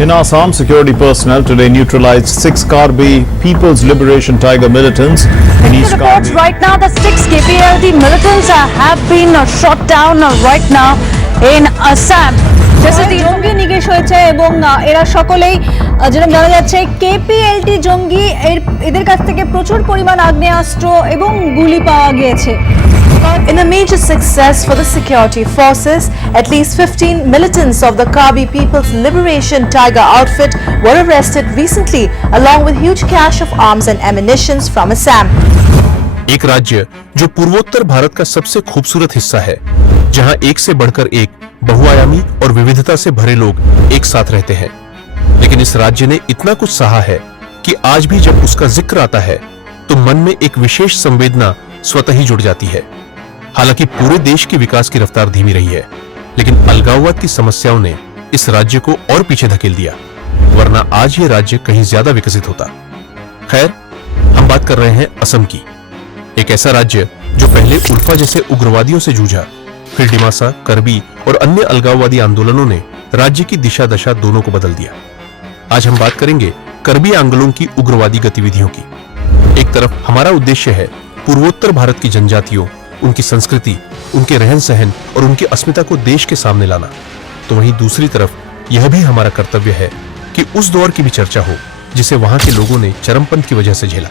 In Assam, security personnel today neutralized 6 Karbi People's Liberation Tiger militants in East reports Karbi. right now that 6 KPLT militants have been shot down right now in Assam. জঙ্গি নিকেশ হয়েছে এবং এরা সকলেই যেটা জানা যাচ্ছে KPLT জঙ্গি এদের কাছ থেকে প্রচুর পরিমাণ আগ্নেয়াস্ত্র এবং গুলি পাওয়া গিয়েছে। In a major success for the security forces, at least 15 militants of the Karbi People's Liberation Tiger outfit were arrested recently, along with huge cache of arms and ammunitions from Assam. एक राज्य जो पूर्वोत्तर भारत का सबसे खूबसूरत हिस्सा है, जहां एक से बढ़कर एक बहुआयामी और विविधता से भरे लोग एक साथ रहते हैं, लेकिन इस राज्य ने इतना कुछ सहा है कि आज भी जब उसका जिक्र आता है तो मन में एक विशेष संवेदना स्वतः ही जुड़ जाती है। हालांकि पूरे देश के विकास की रफ्तार धीमी रही है, लेकिन अलगाववाद की समस्याओं ने इस राज्य को और पीछे धकेल दिया, वरना आज ये राज्य कहीं ज्यादा विकसित होता। खैर, हम बात कर रहे हैं असम की, एक ऐसा राज्य जो पहले उल्फा जैसे उग्रवादियों से जूझा, फिर डिमासा, करबी और अन्य अलगाववादी आंदोलनों ने राज्य की दिशा दशा दोनों को बदल दिया। आज हम बात करेंगे करबी आंगलों की उग्रवादी गतिविधियों की। एक तरफ हमारा उद्देश्य है पूर्वोत्तर भारत की जनजातियों, उनकी संस्कृति, उनके रहन सहन और उनकी अस्मिता को देश के सामने लाना, तो वहीं दूसरी तरफ यह भी हमारा कर्तव्य है कि उस दौर की भी चर्चा हो जिसे वहां के लोगों ने चरमपंथ की वजह से झेला।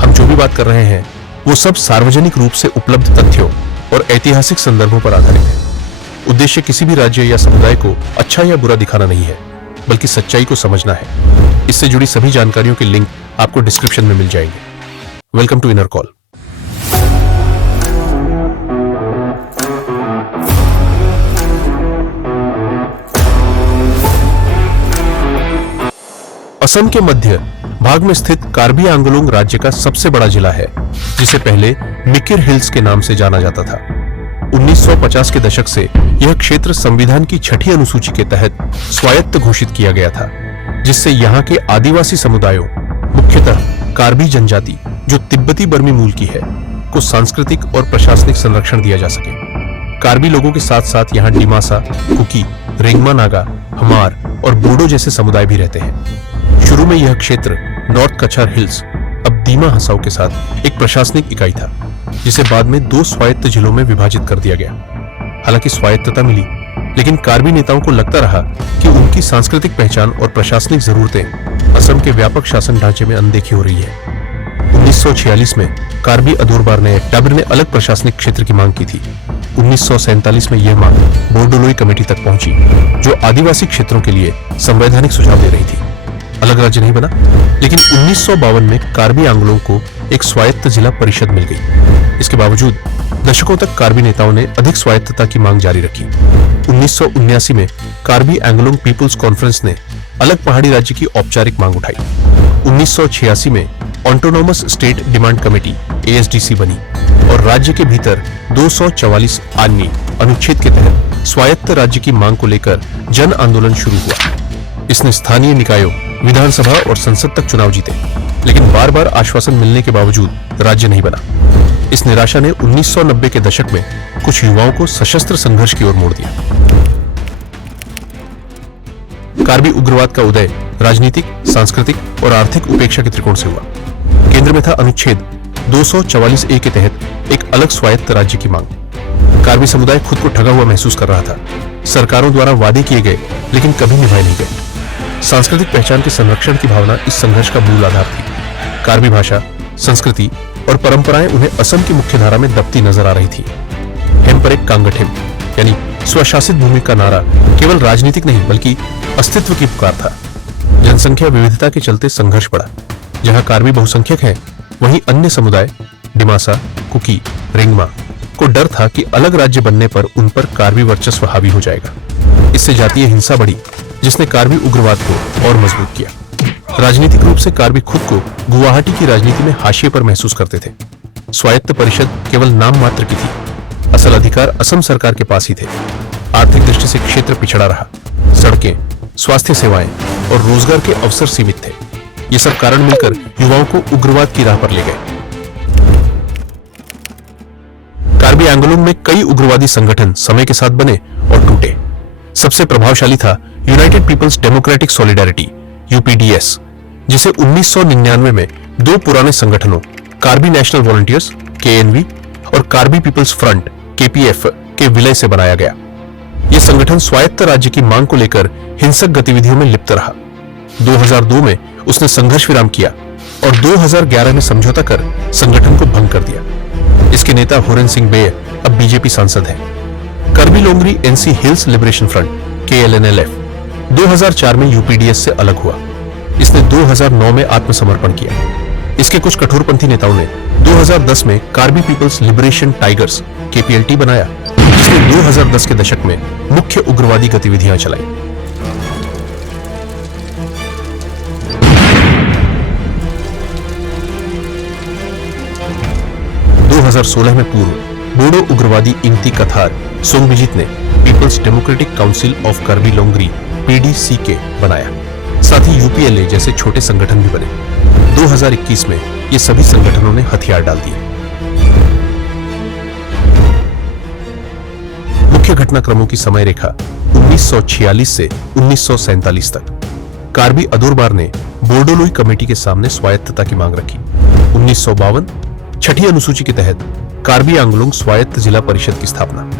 हम जो भी बात कर रहे हैं वो सब सार्वजनिक रूप से उपलब्ध तथ्यों और ऐतिहासिक संदर्भों पर आधारित है। उद्देश्य किसी भी राज्य या समुदाय को अच्छा या बुरा दिखाना नहीं है, बल्कि सच्चाई को समझना है। इससे जुड़ी सभी जानकारियों के लिंक आपको डिस्क्रिप्शन में मिल जाएंगे। Welcome to inner call. Assam के मध्य भाग में स्थित कार्बी आंगलोंग राज्य का सबसे बड़ा जिला है, जिसे पहले मिकिर हिल्स के नाम से जाना जाता था। 1950 के दशक से यह क्षेत्र संविधान की 6ठी अनुसूची के तहत स्वायत्त घोषित किया गया था, जिससे यहाँ के आदिवासी समुदायों, मुख्यतः कार्बी जनजाति जो तिब्बती बर्मी मूल की है, को सांस्कृतिक और प्रशासनिक संरक्षण दिया जा सके। कार्बी लोगों के साथ साथ यहाँ डिमासा, कुकी, रेंगमा नागा, हमार और बोडो जैसे समुदाय भी रहते हैं। शुरू में यह क्षेत्र नॉर्थ कछार हिल्स, अब दीमा हसाओ के साथ एक प्रशासनिक इकाई था, जिसे बाद में 2 स्वायत्त जिलों में विभाजित कर दिया गया। हालांकि स्वायत्तता मिली, लेकिन कार्बी नेताओं को लगता रहा कि उनकी सांस्कृतिक पहचान और प्रशासनिक जरूरतें असम के व्यापक शासन ढांचे में अनदेखी हो रही है। 1946 में कार्बी अदोरबार ने टाबिर ने अलग प्रशासनिक क्षेत्र की मांग की थी। 1947 में यह मांग बोर्डोलोई कमेटी तक पहुंची, जो आदिवासी क्षेत्रों के लिए संवैधानिक सुझाव दे रही थी। अलग राज्य नहीं बना, लेकिन 1952 में कार्बी आंगलों को एक स्वायत्त जिला परिषद मिल गई। इसके बावजूद दशकों तक कार्बी नेताओं ने अधिक स्वायत्तता की मांग जारी रखी। 1979 में कार्बी आंगलोंग पीपुल्स कॉन्फ्रेंस ने अलग पहाड़ी राज्य की औपचारिक मांग उठाई। 1986 में autonomous state demand committee ASDC बनी और राज्य के भीतर 244 आन्नी अनुच्छेद के तहत स्वायत्त राज्य की मांग को लेकर जन आंदोलन शुरू हुआ। इसने स्थानीय निकायों, विधानसभा और संसद तक चुनाव जीते, लेकिन बार बार आश्वासन मिलने के बावजूद राज्य नहीं बना। इस निराशा ने 1990 के दशक में कुछ युवाओं को सशस्त्र संघर्ष की ओर मोड़ दिया। कार्बी उग्रवाद का उदय राजनीतिक, सांस्कृतिक और आर्थिक उपेक्षा के त्रिकोण से हुआ। केंद्र में था अनुच्छेद 244A के तहत एक अलग स्वायत्त राज्य की मांग। कार्बी समुदाय खुद को ठगा हुआ महसूस कर रहा था। सरकारों द्वारा वादे किए गए, लेकिन कभी निभाए नहीं गए। सांस्कृतिक पहचान के संरक्षण की भावना इस संघर्ष का मूल आधार थी। कार्बी भाषा, संस्कृति और परंपराएं उन्हें असम की मुख्यधारा में दबती नजर आ रही थी। हेम्परेक कांगठेम यानी स्वशासित भूमि का नारा केवल राजनीतिक नहीं, बल्कि अस्तित्व की पुकार था। जनसंख्या विविधता के चलते संघर्ष बढ़ा। जहां कार्बी बहुसंख्यक हैं, वहीं अन्य समुदाय डिमासा, कुकी, रेंगमा को डर था कि अलग राज्य बनने पर उन पर कार्बी वर्चस्व हावी हो जाएगा। इससे जातीय हिंसा बढ़ी, जिसने कार्बी उग्रवाद को और मजबूत किया। राजनीतिक रूप से कार्बी खुद को गुवाहाटी की राजनीति में हाशिए पर महसूस करते थे। स्वायत्त परिषद केवल नाम मात्र की थी, असल अधिकार असम सरकार के पास ही थे। आर्थिक दृष्टि से क्षेत्र पिछड़ा रहा। सड़कें, स्वास्थ्य सेवाएं और रोजगार के अवसर सीमित थे। ये सब कारण मिलकर युवाओं को उग्रवाद की राह पर ले गए। कार्बी आंगलोंग में कई उग्रवादी संगठन समय के साथ बने और टूटे। सबसे प्रभावशाली था यूनाइटेड पीपल्स डेमोक्रेटिक सॉलिडारिटी यूपीडीएस, जिसे 1999 में दो पुराने संगठनों कार्बी नेशनल वॉलंटियर्स केएनवी और कार्बी पीपल्स फ्रंट केपीएफ के विलय से बनाया गया। यह संगठन स्वायत्त राज्य की मांग को लेकर हिंसक गतिविधियों में लिप्त रहा। 2002 में उसने संघर्ष विराम किया और 2011 में समझौता कर संगठन को भंग कर दिया। इसके नेता होरेन सिंह बे अब बीजेपी सांसद हैं। Karbi Longri NC Hills Liberation Front KLNLF 2004 में यूपीडीएस से अलग हुआ। इसने 2009 में आत्मसमर्पण किया। इसके कुछ कठोरपंथी नेताओं ने 2010 में कार्बी पीपल्स लिबरेशन टाइगर्स केपीएलटी बनाया, जिसने 2010 के दशक में मुख्य उग्रवादी गतिविधियां चलाई। दो 2016 में पूर्व बोडो उग्रवादी इंगती कथार सोंगबिजित ने People's Democratic Council of Karbi Longri PDCK बनाया। साथ ही यूपीएलए जैसे छोटे संगठन भी बने। 2021 में ये सभी संगठनों ने हथियार डाल दिए। मुख्य घटनाक्रमों की समय रेखा 1946 से 1947 तक। कार्बी अदोरबार ने बोर्डोलोई कमेटी के सामने स्वायत्तता की मांग रखी। 1952 छठी अनुसूची के तहत कार्बी आंगलोंग स्वायत्त जिला परिषद की स्थापना।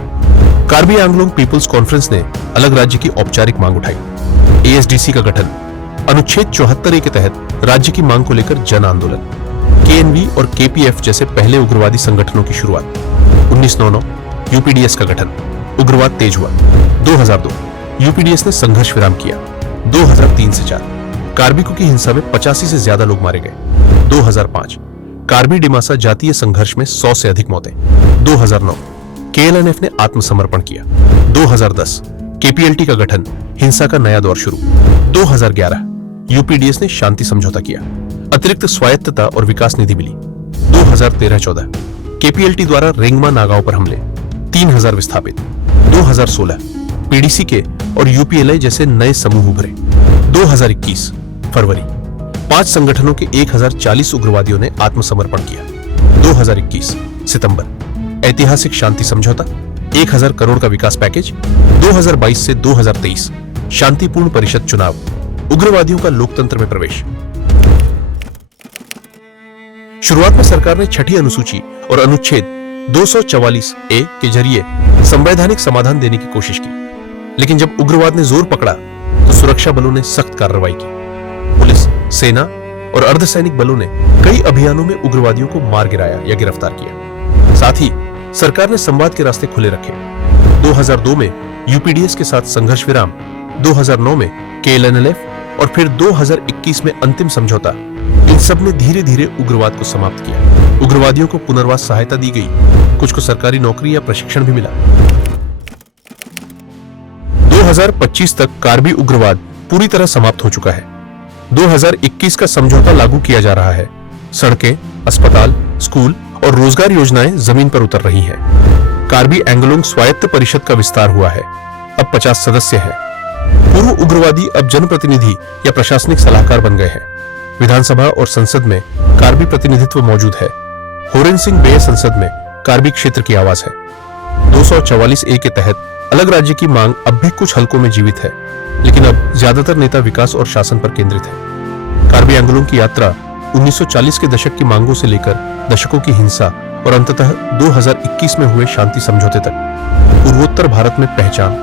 कार्बी आंगलोंग पीपल्स कॉन्फ्रेंस ने अलग राज्य की औपचारिक मांग उठाई। एएसडीसी का गठन। अनुच्छेद 74A के तहत राज्य की मांग को लेकर जन आंदोलन। केएनवी और केपीएफ जैसे पहले उग्रवादी संगठनों की शुरुआत। 1999 यूपीडीएस का गठन। उग्रवाद तेज हुआ। 2002 यूपीडीएस ने संघर्ष विराम किया। 2003 से 4 कार्बिकों की हिंसा में 85 से ज्यादा लोग मारे गए। 2005 कार्बी डिमासा जातीय संघर्ष में 100 से अधिक मौतें। 2009 केएलएनएफ ने आत्मसमर्पण किया। 2010 केपीएलटी का गठन, हिंसा का नया दौर शुरू। 2011 यूपीडीएस ने शांति समझौता किया। अतिरिक्त स्वायत्तता और विकास निधि मिली। 2013-14 केपीएलटी द्वारा रेंगमा नागाओं पर हमले, 3000 विस्थापित। 2016 पीडीसीके और यूपीएलए जैसे नए समूह उभरे। 2021 फरवरी 5 संगठनों के 1040 उग्रवादियों ने आत्मसमर्पण किया। 2021 सितंबर ऐतिहासिक शांति समझौता, 1000 करोड़ का विकास पैकेज। 2022 से 2023 शांतिपूर्ण परिषद चुनाव, उग्रवादियों का लोकतंत्र में प्रवेश। शुरुआत में सरकार ने छठी अनुसूची और अनुच्छेद 244A के जरिए संवैधानिक समाधान देने की कोशिश की, लेकिन जब उग्रवाद ने जोर पकड़ा तो सुरक्षा बलों ने सख्त कार्रवाई की। पुलिस, सेना और अर्धसैनिक बलों ने कई अभियानों में उग्रवादियों को मार गिराया या गिरफ्तार किया। साथ ही सरकार ने संवाद के रास्ते खुले रखे। 2002 में यूपीडीएस के साथ संघर्ष विराम, 2009 में केएलएनएलएफ और फिर 2021 में अंतिम समझौता, इन सब ने धीरे धीरे उग्रवाद को समाप्त किया। उग्रवादियों को पुनर्वास सहायता दी गई, कुछ को सरकारी नौकरी या प्रशिक्षण भी मिला। 2025 तक कार्बी उग्रवाद पूरी तरह समाप्त हो चुका है। 2021 का समझौता लागू किया जा रहा है। सड़कें, अस्पताल, स्कूल और रोजगार योजनाएं जमीन पर उतर रही हैं। कार्बी एंगलोंग स्वायत्त परिषद का विस्तार हुआ है। अब 50 सदस्य हैं। पूर्व उग्रवादी अब जनप्रतिनिधि या प्रशासनिक सलाहकार बन गए हैं। विधानसभा और संसद में कार्बी प्रतिनिधित्व मौजूद है। होरेन सिंह बे संसद में कार्बी क्षेत्र की आवाज है। 244A के तहत अलग राज्य की मांग अब भी कुछ हलकों में जीवित है, लेकिन अब ज्यादातर नेता विकास और शासन पर केंद्रित है। कार्बी आंगलोंग की यात्रा 1940 के दशक की मांगों से लेकर दशकों की हिंसा और अंततः 2021 में हुए शांति समझौते तक पूर्वोत्तर भारत में पहचान,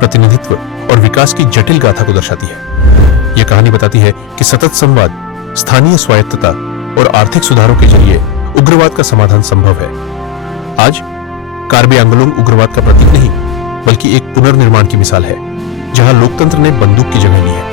प्रतिनिधित्व और विकास की जटिल गाथा को दर्शाती है। यह कहानी बताती है कि सतत संवाद, स्थानीय स्वायत्तता और आर्थिक सुधारों के जरिए उग्रवाद का समाधान संभव है। आज कार्बी आंगलोंग उग्रवाद का प्रतीक नहीं, बल्कि एक पुनर्निर्माण की मिसाल है, जहां लोकतंत्र ने बंदूक की जगह ली है।